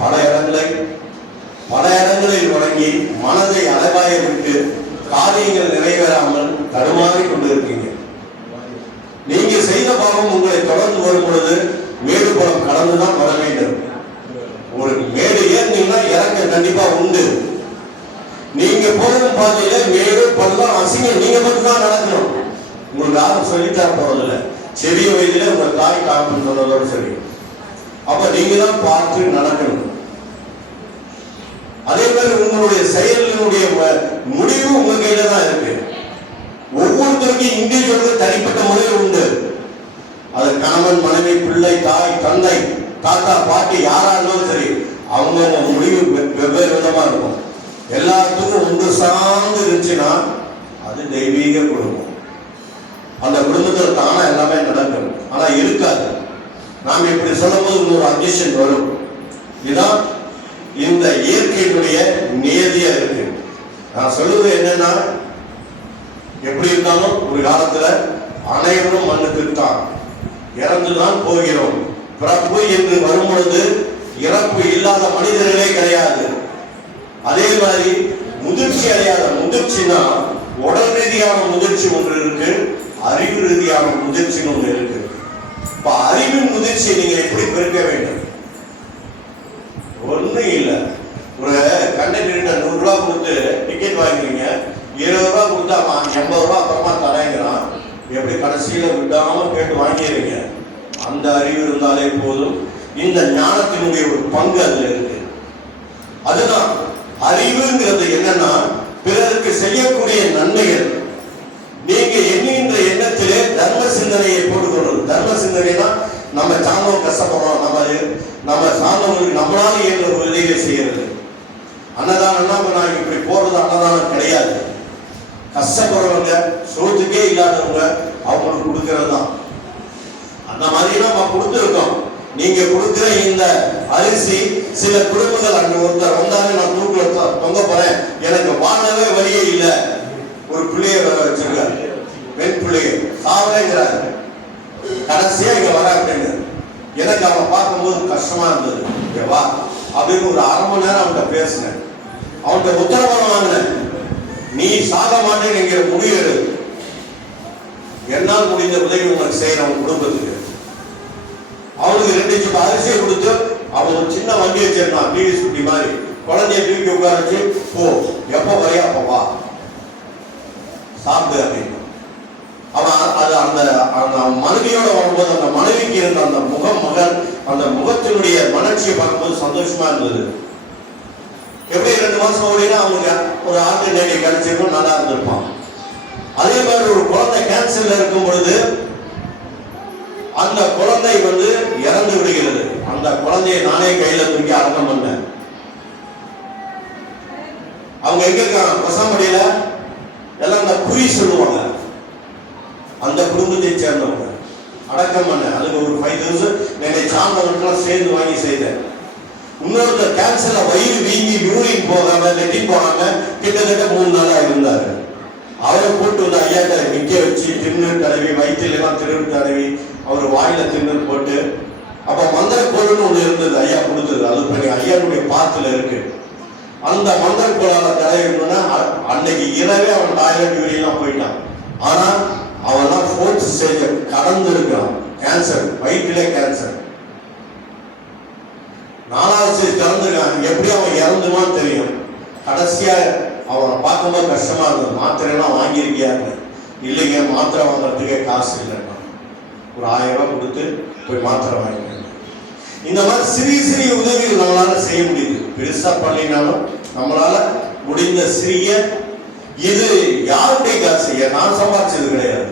பல இடங்களில் வழங்கி மனதை அலைவாய விட்டு காரியங்கள் நிறைவேறாமல் தடுமாறி கொண்டிருக்கீங்க. நீங்க செய்த பாவம் உங்களை தொடர்ந்து வரும் பொழுது மேடு பலம் கடந்துதான் வர வேண்டும். ஒரு மேடு ஏறினீங்கன்னா இறக்க கண்டிப்பா உண்டு. நீங்க போகும் பாதையில மேடு பள்ளம் அசிங்கம் நீங்க மட்டும்தான் நடக்கணும். உங்களுக்கு யாரும் சொல்லித்தர போறதில்லை. சிறிய வயதிலே உங்க தாய் காப்பு சொன்னதோடு சரி. அப்ப நீங்க தான் பார்த்து நடக்கணும். அதே மாதிரி உங்களுடைய செயலினுடைய முடிவு உங்க கையில தான் இருக்கு. ஒவ்வொருத்தருக்கும் இண்டிவிஜுவலுக்கு தனிப்பட்ட முறையில் உண்டு. அது கணவன், மனைவி, பிள்ளை, தாய், தந்தை, தாத்தா, பாட்டி யாரா இருந்தாலும் சரி, அவங்க முடிவு வெவ்வேறு விதமா இருக்கும். எல்லாத்துக்கும் ஒன்று சார்ந்து இருந்துச்சுன்னா அது தெய்வீக குடும்பம். அந்த குடும்பத்தில் தானா எல்லாமே நடக்கும். ஆனா இருக்காது. நாம் இப்படி சொல்லும் போது ஒரு அட்ஜஸ்ட் வரும். இதுதான் இந்த இயற்கையினுடைய நியதியா இருக்கு. நான் சொல்லுவது என்னன்னா, எப்படி இருந்தாலும் ஒரு காலத்துல அனைவரும் மண்ணுக்கு தான் இறந்துதான் போகிறோம். பிறப்பு என்று வரும் பொழுது இறப்பு இல்லாத மனிதர்களே கிடையாது. அதே மாதிரி முதிர்ச்சி அடையாத முதிர்ச்சினா உடல் ரீதியான முதிர்ச்சி ஒன்று இருக்கு, அறிவு ரீதியான முதிர்ச்சின்னு ஒன்று இருக்கு. இப்ப அறிவின் முதிர்ச்சியை நீங்க எப்படி பெருக்க வேண்டும்? ஒன்றும் இல்லை. ஒரு கண்டக்டர்கிட்ட 100 ரூபா கொடுத்து டிக்கெட் வாங்குறீங்க, 20 ரூபா கொடுத்தா 80 ரூபா அப்புறமா தரேங்கிறான். எப்படி கடைசியில விடாம கேட்டு வாங்கிறீங்க? அந்த அறிவு இருந்தாலே போதும். இந்த ஞானத்தினுடைய ஒரு பங்கு அதுல இருக்கு. அதுதான் அறிவுங்கிறது. என்னன்னா, பிறருக்கு செய்யக்கூடிய நன்மைகள். நீங்க எண்ணுகின்ற எண்ணத்திலே தர்ம சிந்தனையை போட்டுக்கொள்வது. தர்ம சிந்தனைனா நம்ம சாந்தம் கஷ்டப்படுறோம், நம்ம சாந்தவங்களுக்கு நம்மளால இயன்ற உதவியை செய்யறது. அன்னதானம்னா நான் இப்படி போறது அன்னதானம் கிடையாது. கஷ்டப்படுறவங்க, சோத்துக்கே இல்லாதவங்க, அவங்களுக்கு கொடுக்கறது தான். அந்த மாதிரி நம்ம கொடுத்துருக்கோம். நீங்க கொடுக்கிற இந்த அரிசி சில குடும்பங்கள், அங்க ஒருத்தர் வந்தாரு, நான் தூக்குல தொங்க போறேன், எனக்கு வாழவே வழியே இல்லை, ஒரு பிள்ளைய வச்சிருக்காரு, பெண் பிள்ளைய சாவலைங்கிறாரு, கடைசியா இங்க வர அப்படின்னு. எனக்கு அவன் பார்க்கும்போது கஷ்டமா இருந்தது. வா அப்படின்னு ஒரு 1/2 மணி நேரம் அவன்கிட்ட பேசினேன். அவன்கிட்ட உத்தரவாதம் வாங்கினேன், நீ சாக மாட்டேன்னு என்கிற முடிவு, என்னால் முடிந்த உதவி உங்களுக்கு செய்யறவன் குடும்பத்துக்கு. அவனுக்கு 2 சிப்ப அரிசியை கொடுத்து அவன் ஒரு சின்ன வண்டி வச்சிருக்கான், டிவி சுட்டி மாதிரி. குழந்தைய தூக்கி உட்கார வச்சு, போ எப்போ வரையா போவா சாப்பிடு அப்படின்னு. அவன் அது அந்த மனைவியோட வரும்போது அந்த மனைவிக்கு இருந்த அந்த மகன் அந்த முகத்தினுடைய மலர்ச்சியை பார்க்கும்போது சந்தோஷமா இருந்தது. எப்படி 2 மாசம் ஓடினா அவனுக்கு ஒரு ஆல்டர்னேட்டிவ் கிடைச்சிருக்கும், நல்லா இருந்திருப்பான். அதே மாதிரி ஒரு குழந்தை கேன்சர்ல இருக்கும் பொழுது அந்த குழந்தை இறந்து விடுகிறது. அந்த குழந்தையை நானே கையில தூக்கி அடக்கம் பண்ணேன். அவங்க எங்க இருக்காங்க? பசம்படியில எல்லாம் அந்த குறி சொல்லுவாங்க, அந்த குடும்பத்தை சேர்ந்தவங்க அடக்கம் பண்ண. அதுக்கு ஒரு 5000 என்னை சார்ந்தவர்களுக்கெல்லாம் சேர்ந்து வாங்கி செய்தேன். இன்னொருத்தர் கேன்சர்ல வயிறு வீங்கி யூரின் போகாம லெட்டின் போகாம கிட்டத்தட்ட 3 நாளா இருந்தாரு. அவரை போட்டு வந்து ஐயாட்ட நிக்க வச்சு திருநீர் தடவி, வயிற்றுல எல்லாம் திருநீர் தடவி, அவர் வாயில திருநீர் போட்டு, அப்ப மந்திர கோள்னு ஒண்ணு இருந்தது, ஐயா கொடுத்தது. அது பண்ணி ஐயாவுடைய பாத்துல இருக்கு. அந்த மந்திர கோளால தடவினா அன்னைக்கு இரவே அவன் டாய்லெட் யூரியெல்லாம் போயிட்டான். ஆனா அவன் தான் 4th ஸ்டேஜ் கடந்து இருக்கான். கேன்சர், வயிற்றிலே கேன்சர் 4வது ஸ்டேஜ் கடந்துருக்கான். எப்படி அவன் இறந்துவான்னு தெரியும். கடைசியா அவனை பார்க்கும்போது கஷ்டமா இருந்தது. மாத்திரை எல்லாம் வாங்கியிருக்கியாங்க? இல்லைங்க, மாத்திரை வாங்குறதுக்கே காசு இல்லைன்னா ஒரு 1000 ரூபாய் கொடுத்து போய் மாத்திரை வாங்கிக்க. இந்த மாதிரி சிறிய சிறிய உதவிகள் நம்மளால செய்ய முடியுது. பெருசா பண்ணினாலும் நம்மளால முடிந்த சிறிய, இது யாருடைய காசு? நான் சம்பாதிச்சது கிடையாது,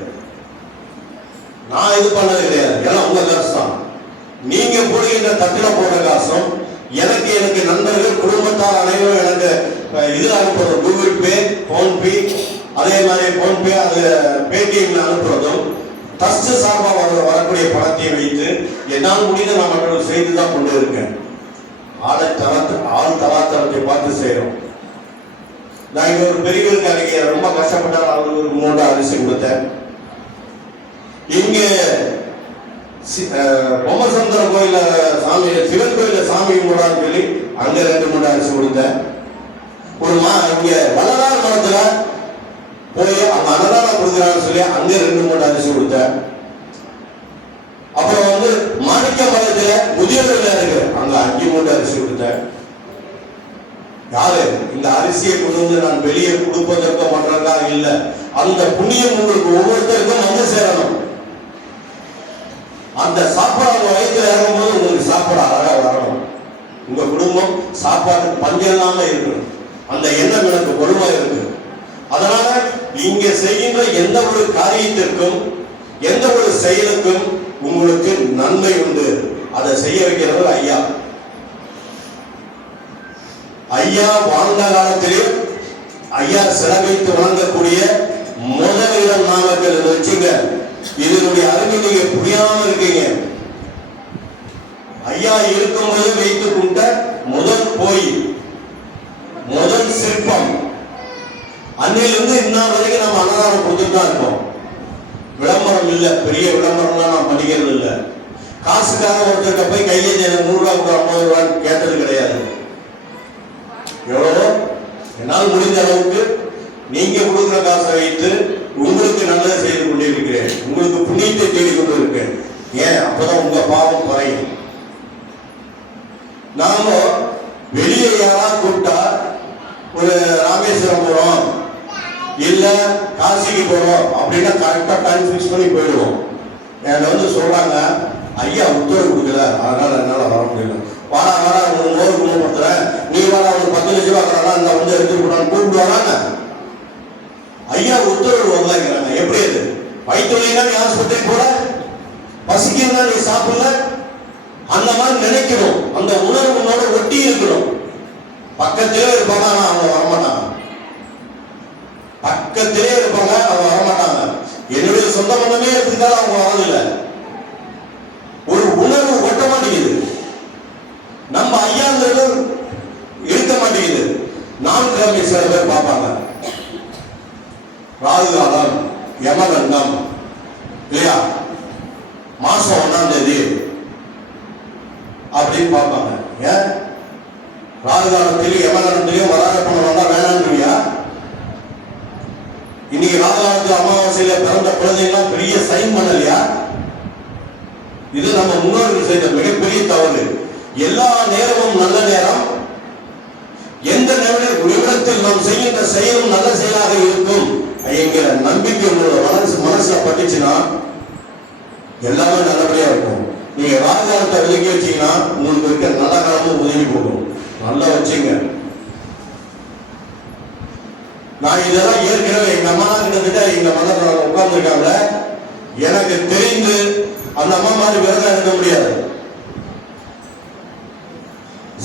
நான் இது பண்ணது கிடையாது, எல்லாம் உங்க காசு தான். நீங்க போடுகின்ற தட்டுல போடுற காசும் எனக்கு நண்பர்கள் குடும்பத்தார் அனைவரும் எனக்கு இதுல அனுப்புறது, கூகுள் பே, போன்பே, அதே மாதிரி போன்பே, அது பேடிஎம்ல அனுப்புறதும், ட்ரஸ்ட் சார்பாக வரக்கூடிய பணத்தை வைத்து என்னால் முடிந்த நான் மற்றவர்கள் செய்துதான் கொண்டு இருக்கேன். ஆள் தலாத்தரத்தை பார்த்து செய்யறோம். நான் இங்க ஒரு பெரியவருக்கு அன்னைக்கு ரொம்ப கஷ்டப்பட்டால் அவருக்கு ஒரு 3 அரிசி கொடுத்தேன். இங்க பொம்மசந்திர கோயில சாமி, சிவன் கோயில சாமி கும்பிடான்னு சொல்லி அங்க 2 மூட்டை அரிசி கொடுத்தேன். ஒரு இங்க வள்ளலார் மரத்துல போய் அவங்க அன்னதானம் கொடுக்குறான்னு சொல்லி அங்க 2 மூட்டை அரிசி கொடுத்தேன். அப்புறம் மாணிக்க மரத்துல முதியோர்கள் இருக்கு, அங்க 5 மூட்டை அரிசி கொடுத்தேன். யாரு இந்த அரிசியை கொண்டு நான் வெளியே கொடுப்பதற்கு பண்றதா இல்ல, அந்த புண்ணியம் உங்களுக்கு ஒவ்வொருத்தருக்கும் வந்து சேரணும். அந்த சாப்பாடு வயிற்றுல இறங்கும்போது உங்களுக்கு சாப்பாடு அழகா வரணும். உங்க குடும்பம் சாப்பாட்டுக்கு பஞ்சம் இல்லாம இருக்கணும். அந்த எண்ணம் எனக்கு வலுவா இருக்கு. அதனால இங்க செய்கின்ற எந்த ஒரு காரியத்திற்கும் எந்த ஒரு செயலுக்கும் உங்களுக்கு நன்மை உண்டு. அதை செய்ய வைக்கிறவர் ஐயா. ஐயா வாழ்ந்த காலத்திலே ஐயா சிறப்பித்து வழங்கக்கூடிய முதலிடம் நாமக்கல் வச்சுங்க. இதனுடைய அருமை நீங்க புரியாம இருக்கீங்க. ஐயா இருக்கும்போது வைத்துக் கொண்ட முதல் கோயில், முதல் சிற்பம், அன்னையிலிருந்து இன்னும் வரைக்கும் நம்ம அன்னதானம் கொடுத்துட்டு தான் இருக்கோம். விளம்பரம் இல்லை, பெரிய விளம்பரம்லாம் நான் பண்ணிக்கிறது இல்லை. காசுக்காக ஒருத்தர்கிட்ட போய் கையெழுத்து 100 ரூபா 50 ரூபான்னு கேட்டது கிடையாது. எவ்வளோ என்னால் முடிந்த அளவுக்கு நீங்க கொடுக்குற காசை வைத்து உங்களுக்கு நல்லதை செய்து கொண்டே இருக்கிறேன். உங்களுக்கு புண்ணியத்தை தேடிக்கொண்டு இருக்கேன். ஏன்? அப்பதான் உங்க பாவம் குறையும். நாம வெளியே யாராவது கூப்பிட்டா ஒரு ராமேஸ்வரம் போறோம் இல்ல காசிக்கு போறோம் அப்படின்னா கரெக்டா டைம் ஃபிக்ஸ் பண்ணி போயிடுவோம். என்கிட்ட சொல்றாங்க, ஐயா உத்தரவு கொடுக்கல, அதனால என்னால வர முடியல. வாடா வாடா உனக்கு நோய் குணப்படுத்துறேன், நீ வாடா ஒரு 10 லட்சம் ரூபா தரா இந்த எடுத்து கூடான்னு கூப்பிட்டு வராங்க. ஐயா உத்தரவு வரலாங்கிறாங்க. எப்படி அது? வயிற்றுனா நீ ஆஸ்பத்திரி போட, பசிக்கிறதா நீ சாப்பிடல, அந்த மாதிரி நினைக்கணும். அந்த உணர்வு உன்னோட ஒட்டி இருக்கணும். பக்கத்திலே இருப்பாங்க, ஆனா அவங்க வரமாட்டாங்க. பக்கத்திலே இருப்பாங்க, அவங்க வரமாட்டாங்க. என்னுடைய சொந்த மன்னமே இருந்தாலும் அவங்க வரதில்லை. ஒரு உணர்வு ஒட்ட மாட்டேங்குது. நம்ம ஐயாங்கிறது இருக்க மாட்டேங்குது. நான்கிழமை சில பேர் பார்ப்பாங்க, ராகு காலம், யமகண்டம் இல்லையா, மாசம் 1ஆம் தேதி அப்படின்னு பார்ப்பாங்க. ஏன்? ராகு காலத்திலையும் யமகண்டத்திலையும் வராத பணம் வந்தா வேணான்றியா? இன்னைக்கு ராகு காலத்துல அமாவாசையில பிறந்த குழந்தைங்களாம் பெரிய சைன் பண்ணலையா? இது நம்ம முன்னோர்கள் செய்த மிகப்பெரிய தவறு. எல்லா நேரமும் நல்ல நேரம், எந்த நிமிடத்தில் நாம் செய்கின்ற செயலும் நல்ல செயலாக இருக்கும் என்கிற நம்பிக்கை உங்களோட மனசுல பட்டுச்சுன்னா எல்லாமே நல்லபடியா இருக்கும். நீங்க ராஜகாலத்தை விலக்கி வச்சீங்கன்னா உங்களுக்கு இருக்க நல்ல காலமும் உதவி போகும். நல்லா வச்சுங்க. நான் இதெல்லாம் ஏற்கனவே எங்க அம்மா கிட்ட எங்க மதத்தில் உட்கார்ந்துருக்காங்க. எனக்கு தெரிந்து அந்த அம்மா மாதிரி விரதம் எடுக்க முடியாது.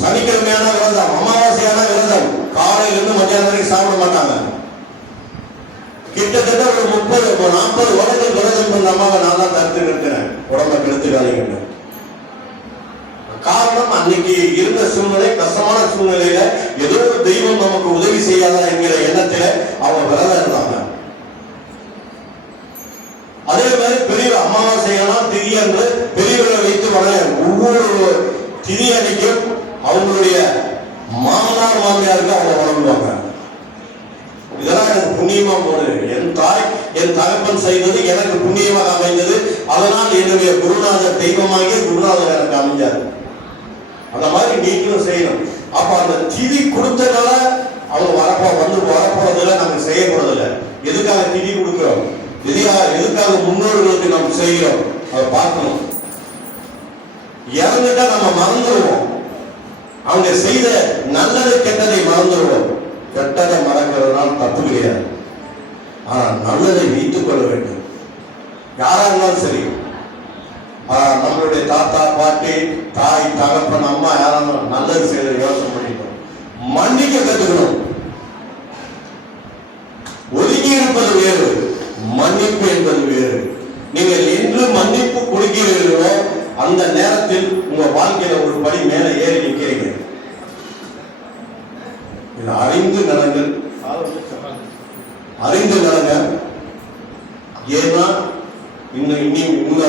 சனிக்கிழமையான விரதம், அமாவாசையான விரதம், காலையிலிருந்து மத்தியானம் வரைக்கும் சாப்பிட மாட்டாங்க. கிட்டத்தட்ட ஒரு 30-40 வருடம் விரதம் பண்ண அம்மாவை நான் தான் தடுத்து நிறுத்தினேன். உடம்பை கெடுத்துக்காதீங்க. காரணம் அன்னைக்கு இருந்த சூழ்நிலை, கஷ்டமான சூழ்நிலையில ஏதோ ஒரு தெய்வம் நமக்கு உதவி செய்யாதா என்கிற எண்ணத்துல அவங்க விரதம் இருந்தாங்க. அதே மாதிரி பெரிய அமாவாசையெல்லாம் திதி என்று பெரியவர்களை வைத்து வர ஒவ்வொரு திதி அன்னைக்கும் அவங்களுடைய மாமனார் மாமியாருக்கு அவங்க வழங்குவாங்க. இதெல்லாம் எனக்கு புண்ணியமா போனது. என் தாய் என் தகப்பன் செய்தது எனக்கு புண்ணியமாக அமைந்தது. அதனால் என்னுடைய குருநாதர் தெய்வமாகிய குருநாதர் எனக்கு அமைஞ்சார். அந்த மாதிரி நீங்களும் செய்யணும். அப்ப அந்த திதி கொடுத்ததால அவங்க வரப்போறதில்லை, நாங்க செய்யப்படுறதில்லை. எதுக்காக திதி கொடுக்கிறோம்? எதுக்காக முன்னோர்களுக்கு நாம் செய்கிறோம்? அதை பார்க்கணும். இறந்துட்டா நம்ம மறந்துடுவோம். அவங்க செய்த நல்லது கெட்டதை மறந்துடுவோம். கெட்டதை மறக்கிறதுனால தப்பு கிடையாது. ஆனா நல்லதை வைத்துக் கொள்ள வேண்டும். யாரா இருந்தாலும் சரி, நம்மளுடைய தாத்தா பாட்டி தாய் தகப்பன் அம்மா யாரும் நல்லது செய்யற யோசனை பண்ணிக்கணும். மன்னிக்க கத்துக்கணும். ஒதுங்கி இருப்பது வேறு, மன்னிப்பு என்பது வேறு. நீங்கள் என்று மன்னிப்பு கொடுக்கிறீர்களோ அந்த நேரத்தில் உங்க வாழ்க்கையில ஒரு படி மேல ஏறி நிற்கிறீங்க. இது அறிந்து நடங்கள், அறிந்து நடங்க. ஏன்னா இந்த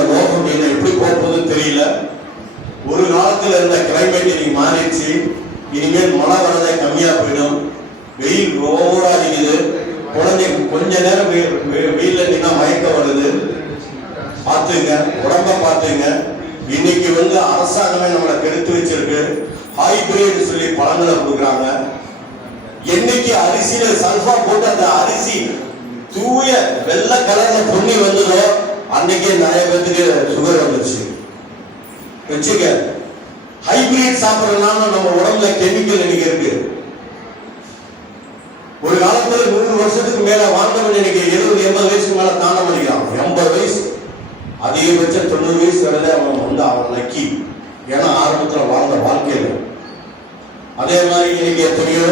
லோகம் இன்னும் எப்படி போகுதுன்னு தெரியல. ஒரு காலத்துல இருந்த கிளைமேட் இன்னைக்கு மாறிடுச்சு. இனிமேல் மழை வரதே கம்மியா போயிடும். வெயில் ஓவரா அடிக்குது. குழந்தை கொஞ்ச நேரம் வெயில்ல நின்னா மயக்க வருது. பார்த்துங்க, உடம்ப பார்த்துங்க. இன்னைக்கு அரசாங்கமே நம்மளை கெடுத்து வச்சிருக்கு. ஹைபிரிட் சொல்லி பழங்களை கொடுக்குறாங்க. என்னைக்கு அரிசியில சல்ஃபா போட்டு அந்த அரிசி தூய வெள்ளை கலர்ல பொன்னி வந்ததோ அன்னைக்கே நிறைய பேருக்கு சுகர் வந்துச்சு. வச்சுக்க, ஹைபிரிட் சாப்பிடறதுனால நம்ம உடம்புல கெமிக்கல் இன்னைக்கு இருக்கு. ஒரு காலத்துல 100 வருஷத்துக்கு மேல வாழ்ந்தவன் இன்னைக்கு 70-80 வயசுக்கு மேல தாண்ட முடியும். 80 வயசு, அதிகபட்சம் 90 வயசு வரையில அவன் லக்கி. ஏன்னா ஆரம்பத்துல வாழ்ந்த வாழ்க்கையில. அதே மாதிரி இன்னைக்கு எத்தனையோ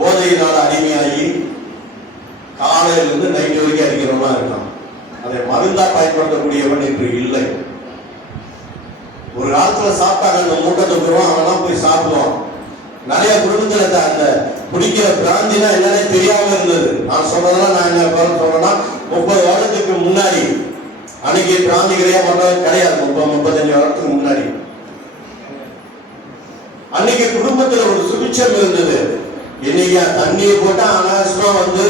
போதையினால அடிமையாகி காலையில இருந்து நைட்டு வரைக்கும் அடிக்கிறவனா இருக்கான். அதை மருந்தா பயன்படுத்தக்கூடியவன் இன்று இல்லை. ஒரு காலத்துல சாப்பிட்டாங்க, அந்த மூட்டை தூக்குறோம், அவன் போய் சாப்பிடுவான். நிறைய குடும்பத்துல அந்த குடிக்கிற பிராந்தினா என்னன்னே தெரியாம இருந்தது. நான் சொல்றதெல்லாம் நான் என்ன சொல்றேன்னா 30 வருடத்துக்கு முன்னாடி அன்னைக்கு பிராந்தி கிடையாது. 35 வருடத்துக்கு முன்னாடி அன்னைக்கு குடும்பத்துல ஒரு சுபிட்சம் இருந்தது. இன்னைக்கு தண்ணியை போட்டா அனாவசியமா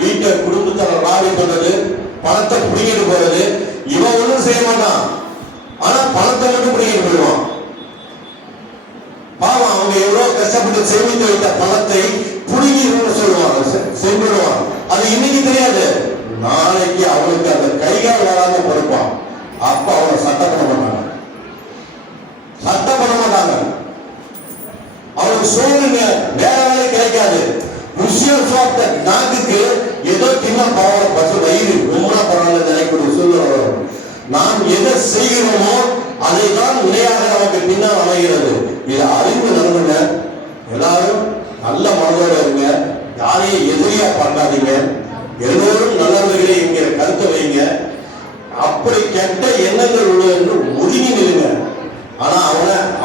வீட்டை குடும்பத்தை ராவி பண்றது, பணத்தை பிடிக்கிட்டு போறது. இவன் ஒன்றும் செய்ய மாட்டான், ஆனா பணத்தை மட்டும் பிடிக்கிட்டு போயிடுவான். பாவம், அவங்க எவ்வளவு கஷ்டப்பட்டு சேமித்து வைத்த பணத்தை புடுங்கிடுன்னு சொல்லுவாங்க, சென்றுடுவான். அது இன்னைக்கு தெரியாது, நாளைக்கு அவனுக்கு அந்த கைகால் வராம பொறுப்பான். அப்ப அவனை சட்டம் பண்ண மாட்டாங்க. அவனுக்கு சோறுங்க வேற வேலை கிடைக்காது. ருசியம் சாப்பிட்ட நாக்குக்கு ஏதோ தின்ன பரவாயில்ல, பசு வயிறு ரொம்ப பரவாயில்ல நினைக்கூடிய சூழ்நிலை வரும். நாம் எதை செய்கிறோமோ அதை தான் வினையாக நமக்கு பின்னால் அமைகிறது. இதை அறிவு நடந்துங்க. எல்லாரும் நல்ல மனதோட இருங்க. யாரையும் எதிரியா பார்க்காதீங்க. எல்லோரும் நல்லவர்களே என்கிற கருத்தை வைங்க. அப்படி கெட்ட எண்ணங்கள் உள்ள என்று ஒதுங்கி நிலுங்க. ஆனா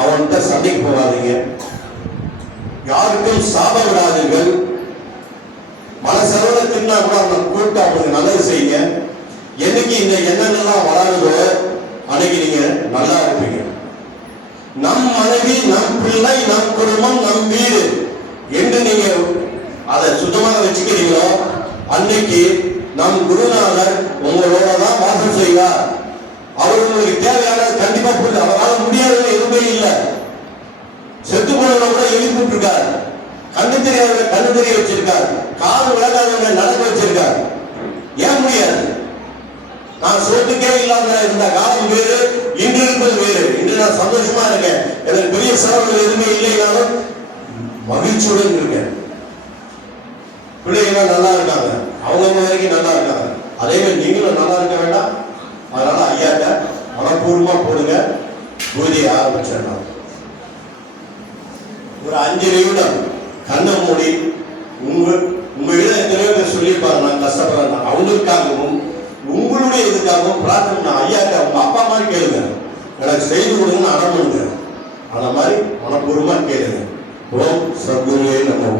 அவன்கிட்ட சண்டைக்கு போகாதீங்க. யாருக்கும் சாபம் விடாதீர்கள். மனசளவுல தின்னா கூட அவனை கூப்பிட்டு அவனுக்கு நல்லது செய்யுங்க. என்னைக்கு இந்த எண்ணங்கள்லாம் வராதோ அன்னைக்கு நீங்க நல்லா இருப்பீங்க. நம் மனைவி, நம் பிள்ளை, நம் குடும்பம், நம் வீடு என்று நீங்க அதை சுத்தமாக வச்சுக்கிறீங்களோ அன்னைக்கு நம் குருநாதர் உங்களோட தான் வாசம் செய்வார். அவர் உங்களுக்கு தேவையானது கண்டிப்பா புரியுது. அவரால் முடியாதது எதுவுமே இல்லை. செத்து போனவங்க கூட எழுப்பிட்டு இருக்காரு. கண்ணு தெரியாதவங்க கண்ணு தெரிய வச்சிருக்காரு. காது விளக்காதவங்க நடக்க வச்சிருக்காரு. ஏன் முடியாது? நான் சோத்துக்கே இல்லாம இருந்த காலம் வேறு, இன்று இருப்பது வேறு. இன்று நான் சந்தோஷமா இருக்கேன். எனக்கு பெரிய செலவுகள் எதுவுமே இல்லைனாலும் மகிழ்ச்சியுடன் இருக்கேன். பிள்ளைகள் நல்லா இருக்காங்க, அவங்க வரைக்கும் நல்லா இருக்காங்க. அதே மாதிரி நீங்களும் நல்லா இருக்க வேண்டாம். அதனால ஐயாட்ட மனப்பூர்வமா போடுங்க. பூஜையை ஆரம்பிச்சிடலாம். ஒரு 5 நிமிடம் கண்ணை மூடி உங்களிடம் எத்தனையோ பேர் சொல்லியிருப்பாங்க, நான் கஷ்டப்படுறேன். அவங்களுக்காகவும் உங்களுடைய இதுக்காகவும் பிரார்த்தனை. ஐயாட்ட உங்க அப்பா மாதிரி கேளுங்க, எனக்கு செய்து கொடுங்கன்னு அடம் பண்ணுங்க. அந்த மாதிரி மனப்பூர்வமா கேளுங்க. ஓம் சத்குருவே நமோ.